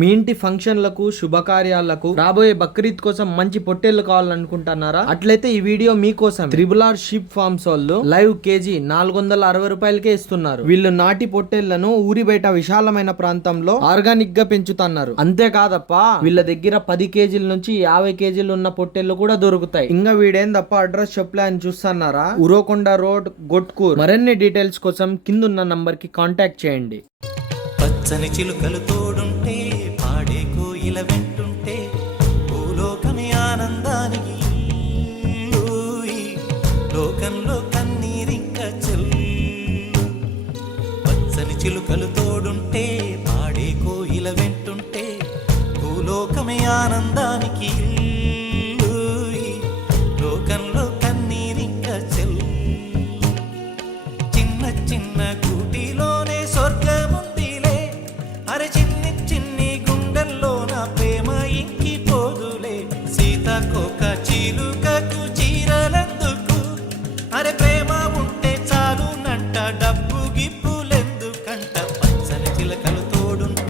మీ ఇంటి ఫంక్షన్లకు శుభకార్యాలకు రాబోయే బక్రీద్ కోసం మంచి పొట్టేళ్లు కావాలనుకుంటున్నారా? అట్లయితే ఈ వీడియో మీకోసం. త్రిబుల్ షీప్ ఫార్మ్స్ వాళ్ళు లైవ్ కేజీ 460 రూపాయలకే ఇస్తున్నారు. వీళ్ళు నాటి పొట్టేళ్లను ఊరి బయట విశాలమైన ప్రాంతంలో ఆర్గానిక్ గా పెంచుతున్నారు. అంతేకాదప్ప వీళ్ళ దగ్గర 10 కేజీల నుంచి 50 కేజీలు ఉన్న పొట్టేళ్లు కూడా దొరుకుతాయి. ఇంకా వీడేందప్ప అడ్రస్ చెప్పలే అని చూస్తున్నారా? ఉరవకొండ రోడ్, గొట్కూర్. మరిన్ని డీటెయిల్స్ కోసం కిందున్న నంబర్ కి కాంటాక్ట్ చేయండి. పచ్చని చిలుకలు తోడుంటే పాడే కోయిల వెంటుంటే భూలోకమే ఆనందానికి లోకంలో కన్నీరింక చెల్లు. పచ్చని చిలుకలు తోడుంటే పాడే కోయిల వెంటుంటే భూలోకమే ఆనందానికి లోకంలో కన్నీరింక చెల్లు. చిన్న చిన్న కూటిలోనే స్వర్గము. అరే చిన్ని చిన్ని గుండెల్లో నా ప్రేమ ఇంకిపోదులే. సీతాకోక చిలుకకు చీరలందుకు అరే ప్రేమ ఉంటే చాలు నంట డబ్బు గిప్పు